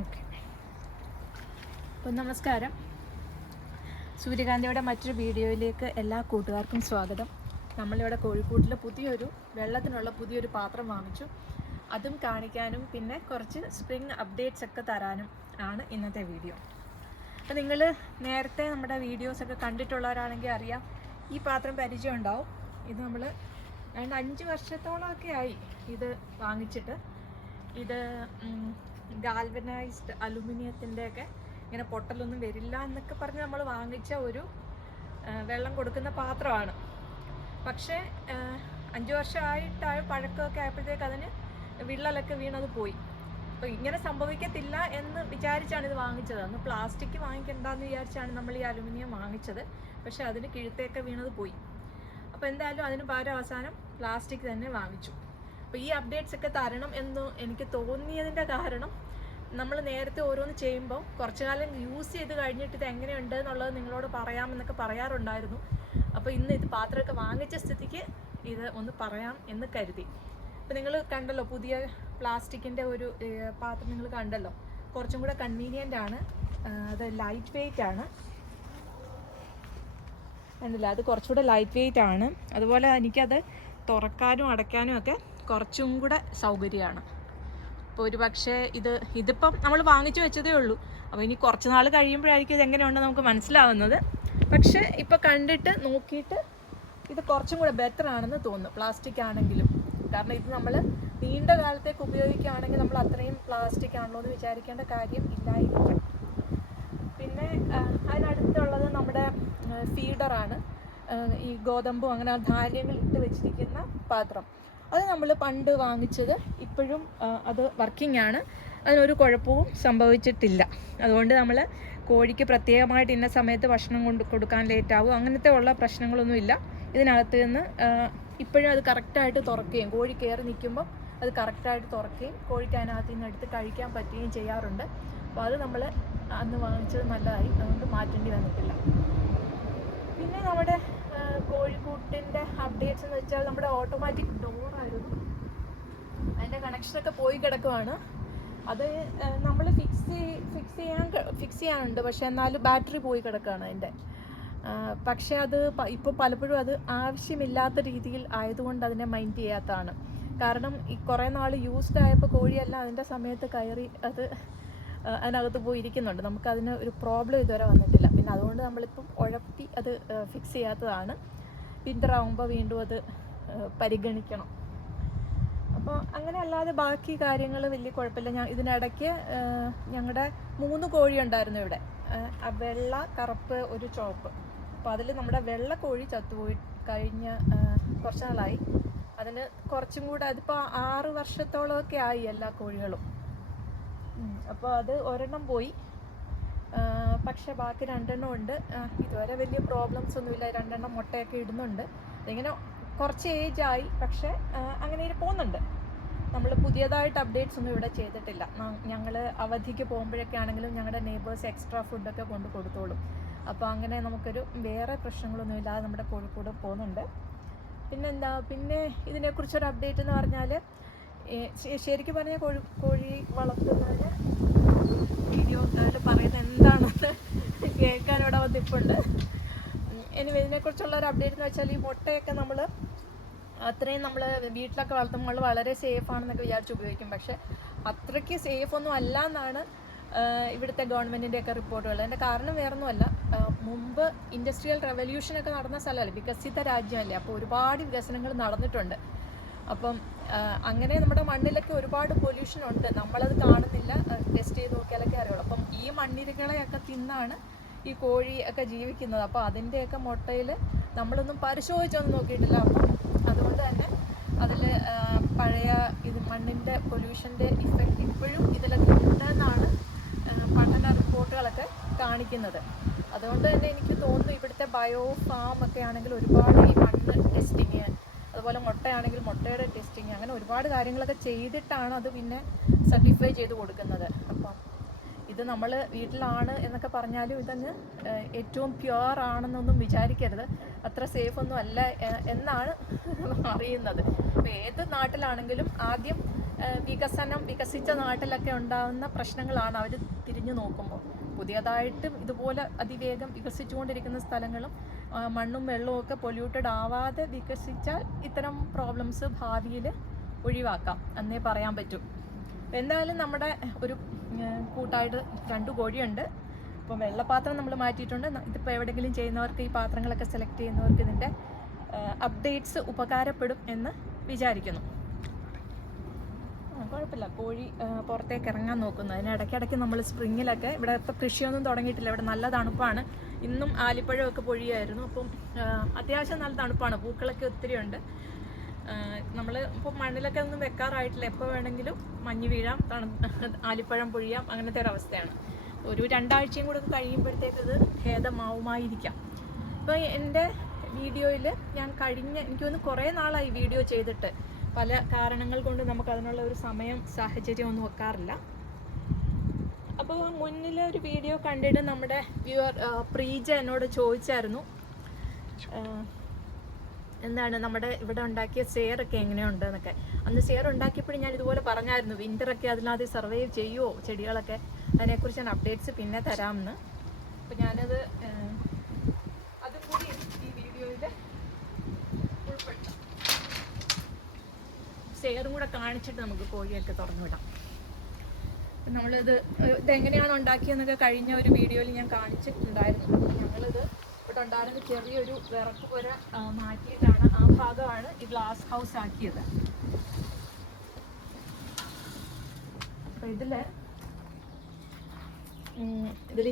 Okay. അപ്പോൾ നമസ്കാരം. സൂര്യകാന്തിയുടെ മറ്റൊരു വീഡിയോയിലേക്ക് എല്ലാ കൂട്ടുകാർക്കും സ്വാഗതം. നമ്മളിവിടെ കോഴിക്കോട്ടിൽ വെള്ളത്തിനുള്ള പുതിയൊരു പാത്രം വാങ്ങിച്ചു. അതും കാണിക്കാനും പിന്നെ കുറച്ച് സ്പ്രിംഗ് അപ്ഡേറ്റ്സ് ഒക്കെ തരാനും ആണ് ഇന്നത്തെ വീഡിയോ. അപ്പോൾ നിങ്ങൾ നേരത്തെ നമ്മുടെ വീഡിയോസൊക്കെ കണ്ടിട്ടുള്ളവരാണെങ്കിൽ അറിയാം, ഈ പാത്രം പരിചയം ഉണ്ടാവും. ഇത് നമ്മൾ 5 വർഷത്തോളമൊക്കെ ആയി ഇത് വാങ്ങിച്ചിട്ട്. ഇത് ഗാൽവനൈസ്ഡ് അലുമിനിയത്തിൻ്റെയൊക്കെ ഇങ്ങനെ പൊട്ടലൊന്നും വരില്ല എന്നൊക്കെ പറഞ്ഞ് നമ്മൾ വാങ്ങിച്ച ഒരു വെള്ളം കൊടുക്കുന്ന പാത്രമാണ്. പക്ഷേ 5 വർഷമായിട്ടായ പഴക്കമൊക്കെ ആയപ്പോഴത്തേക്ക് അതിന് വിള്ളലൊക്കെ വീണത് പോയി. അപ്പോൾ ഇങ്ങനെ സംഭവിക്കത്തില്ല എന്ന് വിചാരിച്ചാണ് ഇത് വാങ്ങിച്ചത്. അന്ന് പ്ലാസ്റ്റിക് വാങ്ങിക്കണ്ടെന്ന് വിചാരിച്ചാണ് നമ്മൾ ഈ അലുമിനിയം വാങ്ങിച്ചത്. പക്ഷേ അതിന് കിഴുത്തൊക്കെ വീണത് പോയി. അപ്പോൾ എന്തായാലും അതിന് പകരം അവസാനം പ്ലാസ്റ്റിക് തന്നെ വാങ്ങിച്ചു. അപ്പോൾ ഈ അപ്ഡേറ്റ്സ് ഒക്കെ തരണം എന്ന് എനിക്ക് തോന്നിയതിൻ്റെ കാരണം, നമ്മൾ നേരത്തെ ഓരോന്ന് ചെയ്യുമ്പോൾ കുറച്ചു കാലം യൂസ് ചെയ്ത് കഴിഞ്ഞിട്ട് ഇത് എങ്ങനെയുണ്ട് എന്നുള്ളത് നിങ്ങളോട് പറയാമെന്നൊക്കെ പറയാറുണ്ടായിരുന്നു. അപ്പോൾ ഇന്ന് ഇത് പാത്രമൊക്കെ വാങ്ങിച്ച സ്ഥിതിക്ക് ഇത് ഒന്ന് പറയാം എന്ന് കരുതി. അപ്പോൾ നിങ്ങൾ കണ്ടല്ലോ, പുതിയ പ്ലാസ്റ്റിക്കിൻ്റെ ഒരു പാത്രം നിങ്ങൾ കണ്ടല്ലോ. കുറച്ചും കൂടെ കൺവീനിയൻ്റ് ആണ്. അത് ലൈറ്റ് വെയ്റ്റ് ആണ്. കണ്ടില്ല, അത് കുറച്ചുകൂടെ ലൈറ്റ് വെയ്റ്റ് ആണ്. അതുപോലെ എനിക്കത് തുറക്കാനും അടയ്ക്കാനും ഒക്കെ കുറച്ചും കൂടെ സൗകര്യമാണ്. അപ്പോൾ ഒരു പക്ഷേ ഇതിപ്പം നമ്മൾ വാങ്ങിച്ചു വെച്ചതേ ഉള്ളൂ. അപ്പോൾ ഇനി കുറച്ച് നാൾ കഴിയുമ്പോഴായിരിക്കും ഇത് എങ്ങനെയുണ്ടെന്ന് നമുക്ക് മനസ്സിലാവുന്നത്. പക്ഷേ ഇപ്പോൾ കണ്ടിട്ട് നോക്കിയിട്ട് ഇത് കുറച്ചും കൂടെ ബെറ്റർ ആണെന്ന് തോന്നുന്നു, പ്ലാസ്റ്റിക് ആണെങ്കിലും. കാരണം ഇത് നമ്മൾ നീണ്ട കാലത്തേക്ക് ഉപയോഗിക്കുകയാണെങ്കിൽ നമ്മൾ അത്രയും പ്ലാസ്റ്റിക് ആണല്ലോ എന്ന് വിചാരിക്കേണ്ട കാര്യം ഇല്ലായിരിക്കും. പിന്നെ അതിനടുത്തുള്ളത് നമ്മുടെ ഫീഡറാണ്. ഈ ഗോതമ്പും അങ്ങനെ ധാന്യങ്ങൾ ഇട്ട് വെച്ചിരിക്കുന്ന പാത്രം. അത് നമ്മൾ പണ്ട് വാങ്ങിച്ചത്. ഇപ്പോഴും അത് വർക്കിംഗ് ആണ്. അതിനൊരു കുഴപ്പവും സംഭവിച്ചിട്ടില്ല. അതുകൊണ്ട് നമ്മൾ കോഴിക്ക് പ്രത്യേകമായിട്ട് ഇന്ന സമയത്ത് ഭക്ഷണം കൊടുക്കാൻ ലേറ്റാവും, അങ്ങനത്തെ ഉള്ള പ്രശ്നങ്ങളൊന്നുമില്ല. ഇതിനകത്ത് നിന്ന് ഇപ്പോഴും അത് കറക്റ്റായിട്ട് തുറക്കുകയും, കോഴി കയറി നിൽക്കുമ്പോൾ അത് കറക്റ്റായിട്ട് തുറക്കുകയും കോഴിക്ക് അതിനകത്ത് നിന്ന് എടുത്ത് കഴിക്കാൻ പറ്റുകയും ചെയ്യാറുണ്ട്. അപ്പോൾ അത് നമ്മൾ അന്ന് വാങ്ങിച്ചത് നല്ലതായി, അതുകൊണ്ട് മാറ്റേണ്ടി വന്നിട്ടില്ല. പിന്നെ നമ്മുടെ കോഴിക്കൂട്ടിൻ്റെ അപ്ഡേറ്റ്സ് എന്ന് വെച്ചാൽ, നമ്മുടെ ഓട്ടോമാറ്റിക് ഡോറായിരുന്നു. അതിൻ്റെ കണക്ഷനൊക്കെ പോയി കിടക്കുവാണ്. അത് നമ്മൾ ഫിക്സ് ചെയ്യാനുണ്ട്. പക്ഷെ എന്നാലും ബാറ്ററി പോയി കിടക്കുകയാണ് അതിൻ്റെ. പക്ഷേ അത് ഇപ്പോൾ പലപ്പോഴും അത് ആവശ്യമില്ലാത്ത രീതിയിൽ ആയതുകൊണ്ട് അതിനെ മൈൻഡ് ചെയ്യാത്തതാണ്. കാരണം ഈ കുറേ നാൾ യൂസ്ഡ് ആയപ്പോൾ കോഴിയെല്ലാം അതിൻ്റെ സമയത്ത് കയറി അത് അതിനകത്ത് പോയി ഇരിക്കുന്നുണ്ട്. നമുക്കതിന് ഒരു പ്രോബ്ലം ഇതുവരെ വന്നിട്ടില്ല. പിന്നെ അതുകൊണ്ട് നമ്മളിപ്പം ഉഴപ്പി അത് ഫിക്സ് ചെയ്യാത്തതാണ്. വിൻ്റർ ആകുമ്പോൾ വീണ്ടും അത് പരിഗണിക്കണം. അപ്പോൾ അങ്ങനെ അല്ലാതെ ബാക്കി കാര്യങ്ങൾ വലിയ കുഴപ്പമില്ല. ഇതിനിടയ്ക്ക് ഞങ്ങളുടെ 3 കോഴി ഉണ്ടായിരുന്നു ഇവിടെ. വെള്ള, കറുപ്പ്, ഒരു ചുവപ്പ്. അപ്പോൾ അതിൽ നമ്മുടെ വെള്ള കോഴി ചത്തുപോയി കഴിഞ്ഞ കുറച്ച് നാളായി. അതിന് കുറച്ചും കൂടെ, അതിപ്പോൾ 6 വർഷത്തോളമൊക്കെ ആയി എല്ലാ കോഴികളും. അപ്പോൾ അത് ഒരെണ്ണം പോയി. പക്ഷെ ബാക്കി 2 എണ്ണം ഉണ്ട്. ഇതുവരെ വലിയ പ്രോബ്ലംസ് ഒന്നുമില്ല. 2 എണ്ണം മുട്ടയൊക്കെ ഇടുന്നുണ്ട്. ഇങ്ങനെ കുറച്ച് ഏജായി, പക്ഷെ അങ്ങനെ പോകുന്നുണ്ട്. നമ്മൾ പുതിയതായിട്ട് അപ്ഡേറ്റ്സ് ഒന്നും ഇവിടെ ചെയ്തിട്ടില്ല. ഞങ്ങൾ അവധിക്ക് പോകുമ്പോഴൊക്കെ ആണെങ്കിലും ഞങ്ങളുടെ നെയ്ബേഴ്സ് എക്സ്ട്രാ ഫുഡൊക്കെ കൊണ്ട് കൊടുത്തോളും. അപ്പോൾ അങ്ങനെ നമുക്കൊരു വേറെ പ്രശ്നങ്ങളൊന്നും ഇല്ലാതെ നമ്മുടെ കോഴിക്കോട് പോകുന്നുണ്ട്. പിന്നെ ഇതിനെക്കുറിച്ചൊരു അപ്ഡേറ്റ് എന്ന് പറഞ്ഞാൽ, ശരിക്കും പറഞ്ഞാൽ കോഴി വളർത്തുന്നതിന് വീഡിയോ പറയുന്നത് എന്താണെന്ന് കേൾക്കാൻ ഇവിടെ വന്നിപ്പുണ്ട്. ഇനി ഇതിനെക്കുറിച്ചുള്ള ഒരു അപ്ഡേറ്റ് എന്ന് വെച്ചാൽ, ഈ മുട്ടയൊക്കെ നമ്മൾ അത്രയും നമ്മൾ വീട്ടിലൊക്കെ വളർത്തുമ്പോൾ വളരെ സേഫ് ആണെന്നൊക്കെ വിചാരിച്ച് ഉപയോഗിക്കും. പക്ഷെ അത്രയ്ക്ക് സേഫ് ഒന്നും അല്ല എന്നാണ് ഇവിടുത്തെ ഗവൺമെൻറ്റിൻ്റെയൊക്കെ റിപ്പോർട്ടുകൾ. അതിൻ്റെ കാരണം വേറൊന്നുമല്ല, മുമ്പ് ഇൻഡസ്ട്രിയൽ റെവല്യൂഷനൊക്കെ നടന്ന സ്ഥലമല്ലേ, വികസിത രാജ്യമല്ലേ. അപ്പോൾ ഒരുപാട് വികസനങ്ങൾ നടന്നിട്ടുണ്ട്. അപ്പം അങ്ങനെ നമ്മുടെ മണ്ണിലൊക്കെ ഒരുപാട് പൊല്യൂഷൻ ഉണ്ട്. നമ്മളത് കാണുന്നില്ല, ടെസ്റ്റ് ചെയ്ത് നോക്കിയാലൊക്കെ അറിയുള്ളൂ. അപ്പം ഈ മണ്ണിരകളെയൊക്കെ തിന്നാണ് ഈ കോഴി ഒക്കെ ജീവിക്കുന്നത്. അപ്പോൾ അതിൻ്റെയൊക്കെ മുട്ടയിൽ നമ്മളൊന്നും പരിശോധിച്ചൊന്നും നോക്കിയിട്ടില്ല. അപ്പം അതുകൊണ്ട് തന്നെ അതിൽ പഴയ മണ്ണിൻ്റെ പൊല്യൂഷൻ്റെ ഇഫക്റ്റ് ഇപ്പോഴും ഇതിലൊക്കെ ഉണ്ടെന്നാണ് പഠന റിപ്പോർട്ടുകളൊക്കെ കാണിക്കുന്നത്. അതുകൊണ്ട് തന്നെ എനിക്ക് തോന്നുന്നു ഇവിടുത്തെ ബയോ ഫാം ഒക്കെ ആണെങ്കിൽ ഒരുപാട് ഈ മണ്ണ് ടെസ്റ്റിങ്, അതുപോലെ മുട്ടയാണെങ്കിൽ മുട്ടയുടെ ടെസ്റ്റിങ്, അങ്ങനെ ഒരുപാട് കാര്യങ്ങളൊക്കെ ചെയ്തിട്ടാണ് അത് പിന്നെ സർട്ടിഫൈ ചെയ്ത് കൊടുക്കുന്നത്. അപ്പം ഇത് നമ്മൾ വീട്ടിലാണ് എന്നൊക്കെ പറഞ്ഞാലും ഇതങ്ങ് ഏറ്റവും പ്യുവർ ആണെന്നൊന്നും വിചാരിക്കരുത്. അത്ര സേഫ് ഒന്നും അല്ല എന്നാണ് അറിയുന്നത്. അപ്പോൾ ഏത് നാട്ടിലാണെങ്കിലും ആദ്യം വികസിച്ച നാട്ടിലൊക്കെ ഉണ്ടാകുന്ന പ്രശ്നങ്ങളാണ് അവർ തിരിഞ്ഞു നോക്കുമ്പോൾ. പുതിയതായിട്ടും ഇതുപോലെ അതിവേഗം വികസിച്ചുകൊണ്ടിരിക്കുന്ന സ്ഥലങ്ങളും മണ്ണും വെള്ളവും ഒക്കെ പൊല്യൂട്ടഡ് ആവാതെ വികസിച്ചാൽ ഇത്തരം പ്രോബ്ലംസ് ഭാവിയിൽ ഒഴിവാക്കാം എന്നേ പറയാൻ പറ്റൂ. എന്തായാലും നമ്മുടെ ഒരു കൂട്ടായിട്ട് 2 കോഴിയുണ്ട്. അപ്പോൾ വെള്ളപ്പാത്രം നമ്മൾ മാറ്റിയിട്ടുണ്ട്. ഇതിപ്പോൾ എവിടെയെങ്കിലും ചെയ്യുന്നവർക്ക്, ഈ പാത്രങ്ങളൊക്കെ സെലക്ട് ചെയ്യുന്നവർക്ക് ഇതിൻ്റെ അപ്ഡേറ്റ്സ് ഉപകാരപ്പെടും എന്ന് വിചാരിക്കുന്നു. കുഴപ്പമില്ല, കോഴി പുറത്തേക്ക് ഇറങ്ങാൻ നോക്കുന്നു. അതിന് ഇടയ്ക്കിടയ്ക്ക് നമ്മൾ സ്പ്രിങ്ങിലൊക്കെ, ഇവിടെ ഇപ്പോൾ കൃഷിയൊന്നും തുടങ്ങിയിട്ടില്ല, ഇവിടെ നല്ല തണുപ്പാണ്. ഇന്നും ആലിപ്പഴമൊക്കെ പൊഴിയായിരുന്നു. അപ്പം അത്യാവശ്യം നല്ല തണുപ്പാണ്, പൂക്കളൊക്കെ ഒത്തിരി ഉണ്ട്. നമ്മൾ ഇപ്പോൾ മണ്ണിലൊക്കെ ഒന്നും വെക്കാറായിട്ടില്ല, എപ്പോൾ വേണമെങ്കിലും മഞ്ഞ് വീഴാം, ആലിപ്പഴം പൊഴിയാം, അങ്ങനത്തെ ഒരു അവസ്ഥയാണ്. ഒരു 2 ആഴ്ചയും കൂടെ കഴിയുമ്പോഴത്തേക്ക് ഇത് ഭേദമാവുമായിരിക്കാം. ഇപ്പോൾ എൻ്റെ വീഡിയോയിൽ ഞാൻ എനിക്ക് തോന്നുന്നു കുറേ നാളായി വീഡിയോ ചെയ്തിട്ട്, പല കാരണങ്ങൾ കൊണ്ട് നമുക്ക് അതിനുള്ള ഒരു സമയം സാഹചര്യം ഒന്നും വെക്കാറില്ല. അപ്പോൾ മുന്നിൽ ഒരു വീഡിയോ കണ്ടിട്ട് നമ്മുടെ വ്യൂവർ പ്രീജ എന്നോട് ചോദിച്ചായിരുന്നു, എന്താണ് നമ്മുടെ ഇവിടെ ഉണ്ടാക്കിയ സെയറൊക്കെ എങ്ങനെയുണ്ട് എന്നൊക്കെ. അന്ന് സെയർ ഉണ്ടാക്കിയപ്പോഴും ഞാൻ ഇതുപോലെ പറഞ്ഞായിരുന്നു, വിൻ്ററൊക്കെ അതിനകത്ത് സർവൈവ് ചെയ്യുമോ ചെടികളൊക്കെ, അതിനെക്കുറിച്ച് ഞാൻ അപ്ഡേറ്റ്സ് പിന്നെ തരാമെന്ന്. അപ്പോൾ ഞാനത് അതുകൂടി ഈ വീഡിയോയിൽ ഉൾപ്പെടുത്താം. സെയറും കൂടെ കാണിച്ചിട്ട് നമുക്ക് കോഴിയൊക്കെ തുറന്നു വിടാം. ഇതെങ്ങനെയാണ് ഉണ്ടാക്കിയെന്നൊക്കെ കഴിഞ്ഞ ഒരു വീഡിയോയിൽ ഞാൻ കാണിച്ചിട്ടുണ്ടായിരുന്നു. ഞങ്ങളിത് ഇവിടെ ഉണ്ടായിരുന്ന ചെറിയൊരു വിറക്ക് പുര മാറ്റിയിട്ടാണ്, ആ ഭാഗമാണ് ഈ ഗ്ലാസ് ഹൗസ് ആക്കിയത്. അപ്പോൾ ഇതിൽ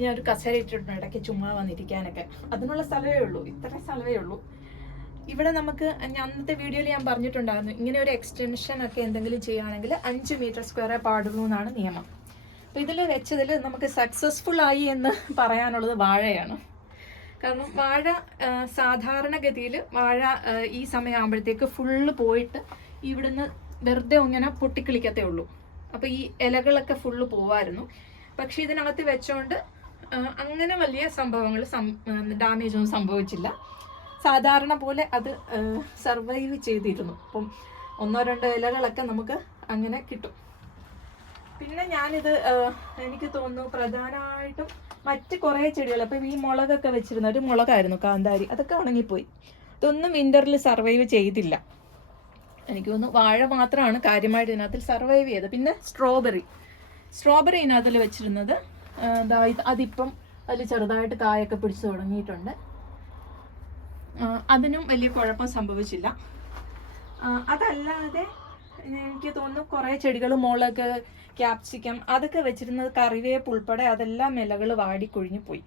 ഞാനൊരു കസേര ഇട്ടിട്ടുണ്ട് ഇടയ്ക്ക് ചുമ്മാ വന്നിരിക്കാനൊക്കെ. അതിനുള്ള സ്ഥലമേ ഉള്ളൂ, ഇത്ര സ്ഥലമേ ഉള്ളൂ. ഇവിടെ നമുക്ക് അന്നത്തെ വീഡിയോയിൽ ഞാൻ പറഞ്ഞിട്ടുണ്ടായിരുന്നു, ഇങ്ങനെ ഒരു എക്സ്റ്റൻഷൻ ഒക്കെ എന്തെങ്കിലും ചെയ്യുകയാണെങ്കിൽ 5 മീറ്റർ സ്ക്വയറേ പാടുള്ളൂ എന്നാണ് നിയമം. അപ്പോൾ ഇതിൽ വെച്ചതിൽ നമുക്ക് സക്സസ്ഫുൾ ആയി എന്ന് പറയാനുള്ളത് വാഴയാണ്. കാരണം വാഴ സാധാരണഗതിയിൽ വാഴ ഈ സമയമാകുമ്പോഴത്തേക്ക് ഫുള്ള് പോയിട്ട് ഇവിടുന്ന് വെറുതെ ഇങ്ങനെ പൊട്ടിക്കിളിക്കത്തേ ഉള്ളൂ. അപ്പോൾ ഈ ഇലകളൊക്കെ ഫുള്ള് പോവായിരുന്നു. പക്ഷെ ഇതിനകത്ത് വെച്ചോണ്ട് അങ്ങനെ വലിയ സംഭവങ്ങൾ ഡാമേജ് ഒന്നും സംഭവിച്ചില്ല. സാധാരണ പോലെ അത് സർവൈവ് ചെയ്തിരുന്നു. അപ്പം 1-2 ഇലകളൊക്കെ നമുക്ക് അങ്ങനെ കിട്ടും. പിന്നെ ഞാനിത് എനിക്ക് തോന്നുന്നു പ്രധാനമായിട്ടും മറ്റ് കുറേ ചെടികൾ, അപ്പം ഈ മുളകൊക്കെ വെച്ചിരുന്ന ഒരു മുളകായിരുന്നു കാന്താരി, അതൊക്കെ ഉണങ്ങിപ്പോയി. ഇതൊന്നും വിൻ്ററിൽ സർവൈവ് ചെയ്തില്ല. എനിക്ക് തോന്നുന്നു വാഴ മാത്രമാണ് കാര്യമായിട്ട് ഇതിനകത്ത് സർവൈവ് ചെയ്തത്. പിന്നെ സ്ട്രോബെറി ഇതിനകത്തിൽ വെച്ചിരുന്നത് അതിപ്പം അതിൽ ചെറുതായിട്ട് കായൊക്കെ പിടിച്ച് തുടങ്ങിയിട്ടുണ്ട്. അതിനും വലിയ കുഴപ്പം സംഭവിച്ചില്ല. അതല്ലാതെ എനിക്ക് തോന്നുന്നു കുറേ ചെടികൾ, മുളക്, ക്യാപ്സിക്കം അതൊക്കെ വെച്ചിരുന്നത്, കറിവേപ്പ് ഉൾപ്പെടെ അതെല്ലാം ഇലകൾ വാടിക്കൊഴിഞ്ഞു പോയി.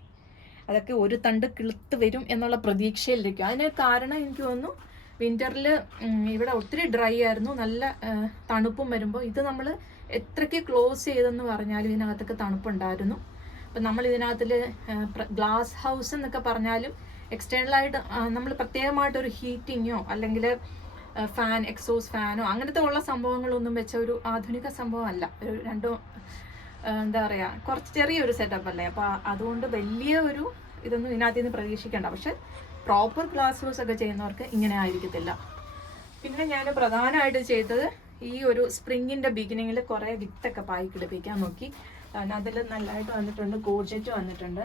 അതൊക്കെ ഒരു തണ്ട് കിളുത്ത് വരും എന്നുള്ള പ്രതീക്ഷയിലിരിക്കും. അതിന് കാരണം എനിക്ക് തോന്നുന്നു വിൻ്ററിൽ ഇവിടെ ഒത്തിരി ഡ്രൈ ആയിരുന്നു, നല്ല തണുപ്പും വരുമ്പോൾ ഇത് നമ്മൾ എത്രയ്ക്ക് ക്ലോസ് ചെയ്തെന്ന് പറഞ്ഞാലും ഇതിനകത്തൊക്കെ തണുപ്പുണ്ടായിരുന്നു. അപ്പം നമ്മൾ ഇതിനകത്തിൽ ഗ്ലാസ് ഹൗസ് എന്നൊക്കെ പറഞ്ഞാലും എക്സ്റ്റേണലായിട്ട് നമ്മൾ പ്രത്യേകമായിട്ടൊരു ഹീറ്റിങ്ങോ അല്ലെങ്കിൽ ഫാൻ, എക്സോസ് ഫാനോ അങ്ങനത്തെ ഉള്ള സംഭവങ്ങളൊന്നും വെച്ച ഒരു ആധുനിക സംഭവമല്ല. ഒരു എന്താ പറയുക, കുറച്ച് ചെറിയൊരു സെറ്റപ്പ് അല്ലേ. അപ്പോൾ അതുകൊണ്ട് വലിയ ഒരു ഇതൊന്നും ഇതിനകത്ത് നിന്ന് പ്രതീക്ഷിക്കേണ്ട. പക്ഷെ പ്രോപ്പർ ഗ്ലാസ് ഹൗസ് ഒക്കെ ചെയ്യുന്നവർക്ക് ഇങ്ങനെ ആയിരിക്കത്തില്ല. പിന്നെ ഞാൻ പ്രധാനമായിട്ട് ചെയ്തത് ഈ ഒരു സ്പ്രിങ്ങിൻ്റെ ബിഗിനിങ്ങിൽ കുറേ വിത്തൊക്കെ പായിക്കിടിപ്പിക്കാൻ നോക്കി. അതിൽ നല്ലതായിട്ട് വന്നിട്ടുണ്ട്. കോർജറ്റ് വന്നിട്ടുണ്ട്.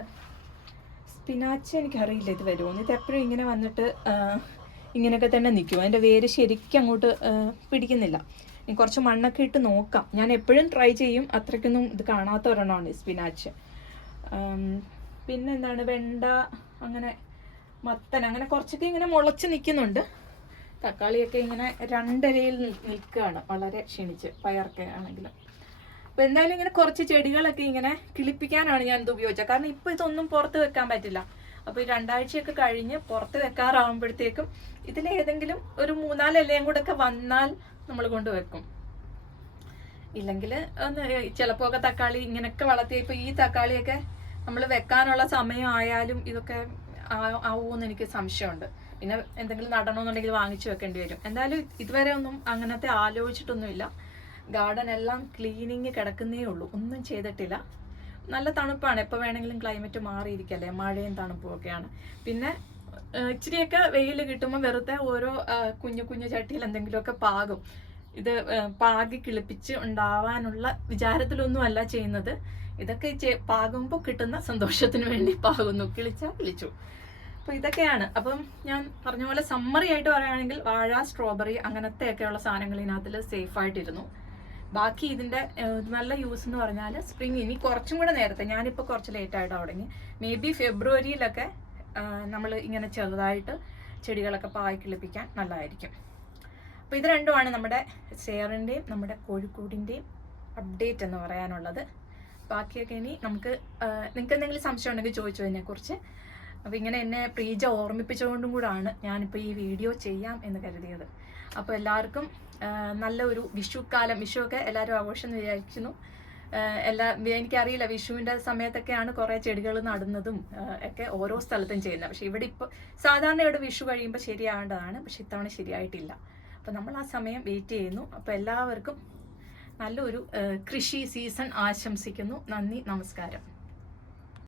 സ്പിനാച്ച് എനിക്കറിയില്ല ഇത് വരുമോ. ഇതെപ്പോഴും ഇങ്ങനെ വന്നിട്ട് ഇങ്ങനെയൊക്കെ തന്നെ നിൽക്കും. അതിൻ്റെ വേര് ശരിക്കും അങ്ങോട്ട് പിടിക്കുന്നില്ല. ഇനി കുറച്ച് മണ്ണൊക്കെ ഇട്ട് നോക്കാം. ഞാൻ എപ്പോഴും ട്രൈ ചെയ്യും. അത്രയ്ക്കൊന്നും ഇത് കാണാത്ത ഒരെണ്ണമാണ് സ്പിനാച്ച്. പിന്നെ എന്താണ്, വെണ്ട, അങ്ങനെ മത്തൻ, അങ്ങനെ കുറച്ചൊക്കെ ഇങ്ങനെ മുളച്ച് നിൽക്കുന്നുണ്ട്. തക്കാളിയൊക്കെ ഇങ്ങനെ 2 ഇലയിൽ നിൽക്കുകയാണ്, വളരെ ക്ഷീണിച്ച്. പയറൊക്കെ ആണെങ്കിലും. അപ്പോൾ എന്തായാലും ഇങ്ങനെ കുറച്ച് ചെടികളൊക്കെ ഇങ്ങനെ കിളിപ്പിക്കാനാണ് ഞാൻ ഇത് ഉപയോഗിച്ചത്. കാരണം ഇപ്പോൾ ഇതൊന്നും പുറത്ത് വെക്കാൻ പറ്റില്ല. അപ്പോൾ ഈ 2 ആഴ്ചയൊക്കെ കഴിഞ്ഞ് പുറത്ത് വെക്കാറാകുമ്പോഴത്തേക്കും ഇതിലേതെങ്കിലും ഒരു 3-4 ഇലയും കൂടെ ഒക്കെ വന്നാൽ നമ്മൾ കൊണ്ടുവെക്കും. ഇല്ലെങ്കിൽ ചിലപ്പോൾ ഒക്കെ തക്കാളി ഇങ്ങനെയൊക്കെ വളർത്തി. ഇപ്പോൾ ഈ തക്കാളിയൊക്കെ നമ്മൾ വെക്കാനുള്ള സമയമായാലും ഇതൊക്കെ ആവുമെന്ന് എനിക്ക് സംശയമുണ്ട്. പിന്നെ എന്തെങ്കിലും നടണമെന്നുണ്ടെങ്കിൽ വാങ്ങിച്ചു വെക്കേണ്ടി വരും. എന്തായാലും ഇതുവരെ ഒന്നും അങ്ങനത്തെ ആലോചിച്ചിട്ടൊന്നുമില്ല. ഗാർഡൻ എല്ലാം ക്ലീനിങ് കിടക്കുന്നേ ഉള്ളൂ, ഒന്നും ചെയ്തിട്ടില്ല. നല്ല തണുപ്പാണ്, എപ്പോൾ വേണമെങ്കിലും ക്ലൈമറ്റ് മാറിയിരിക്കല്ലേ, മഴയും തണുപ്പും ഒക്കെയാണ്. പിന്നെ ഇച്ചിരിയൊക്കെ വെയിൽ കിട്ടുമ്പോൾ വെറുതെ ഓരോ കുഞ്ഞു കുഞ്ഞു ചട്ടിയിൽ എന്തെങ്കിലുമൊക്കെ പാകും. ഇത് പാകി കിളിപ്പിച്ച് ഉണ്ടാവാനുള്ള വിചാരത്തിലൊന്നുമല്ല ചെയ്യുന്നത്. ഇതൊക്കെ പാകുമ്പോൾ കിട്ടുന്ന സന്തോഷത്തിന് വേണ്ടി പാകുന്നു. കിളിച്ചാൽ കിളിച്ചു. അപ്പോൾ ഇതൊക്കെയാണ്. അപ്പം ഞാൻ പറഞ്ഞ പോലെ സമ്മറി ആയിട്ട് പറയുകയാണെങ്കിൽ വാഴ, സ്ട്രോബെറി അങ്ങനത്തെയൊക്കെയുള്ള സാധനങ്ങൾ ഇതിനകത്തിൽ സേഫായിട്ടിരുന്നു. ബാക്കി ഇതിൻ്റെ നല്ല യൂസ് എന്ന് പറഞ്ഞാൽ സ്പ്രിങ് ഇനി കുറച്ചും കൂടെ നേരത്തെ, ഞാനിപ്പോൾ കുറച്ച് ലേറ്റായിട്ട് തുടങ്ങി, മേ ബി ഫെബ്രുവരിയിലൊക്കെ നമ്മൾ ഇങ്ങനെ ചെറുതായിട്ട് ചെടികളൊക്കെ പായി കിളിപ്പിക്കാൻ നല്ലതായിരിക്കും. അപ്പോൾ ഇത് രണ്ടുമാണ് നമ്മുടെ ഷെയറിൻ്റെയും നമ്മുടെ കോഴിക്കോടിൻ്റെയും അപ്ഡേറ്റ് എന്ന് പറയാനുള്ളത്. ബാക്കിയൊക്കെ ഇനി നിങ്ങൾക്ക് എന്തെങ്കിലും സംശയം ഉണ്ടെങ്കിൽ ചോദിച്ചു അതിനെക്കുറിച്ച്. അപ്പോൾ ഇങ്ങനെ എന്നെ പ്രീജ ഓർമ്മിപ്പിച്ചുകൊണ്ടും കൂടാണ് ഞാനിപ്പോൾ ഈ വീഡിയോ ചെയ്യാം എന്ന് കരുതിയത്. അപ്പോൾ എല്ലാവർക്കും നല്ല ഒരു വിഷുക്കാലം, വിഷുവൊക്കെ എല്ലാവരും ആഘോഷം എന്ന് വിചാരിക്കുന്നു. എനിക്കറിയില്ല, വിഷുവിൻ്റെ സമയത്തൊക്കെയാണ് കുറേ ചെടികൾ നടുന്നതും ഒക്കെ ഓരോ സ്ഥലത്തും ചെയ്യുന്നത്. പക്ഷേ ഇവിടെ ഇപ്പോൾ സാധാരണ ഇവിടെ വിഷു കഴിയുമ്പോൾ ശരിയാവേണ്ടതാണ്, പക്ഷെ ഇത്തവണ ശരിയായിട്ടില്ല. അപ്പോൾ നമ്മൾ ആ സമയം വെയിറ്റ് ചെയ്യുന്നു. അപ്പോൾ എല്ലാവർക്കും നല്ലൊരു കൃഷി സീസൺ ആശംസിക്കുന്നു. നന്ദി, നമസ്കാരം.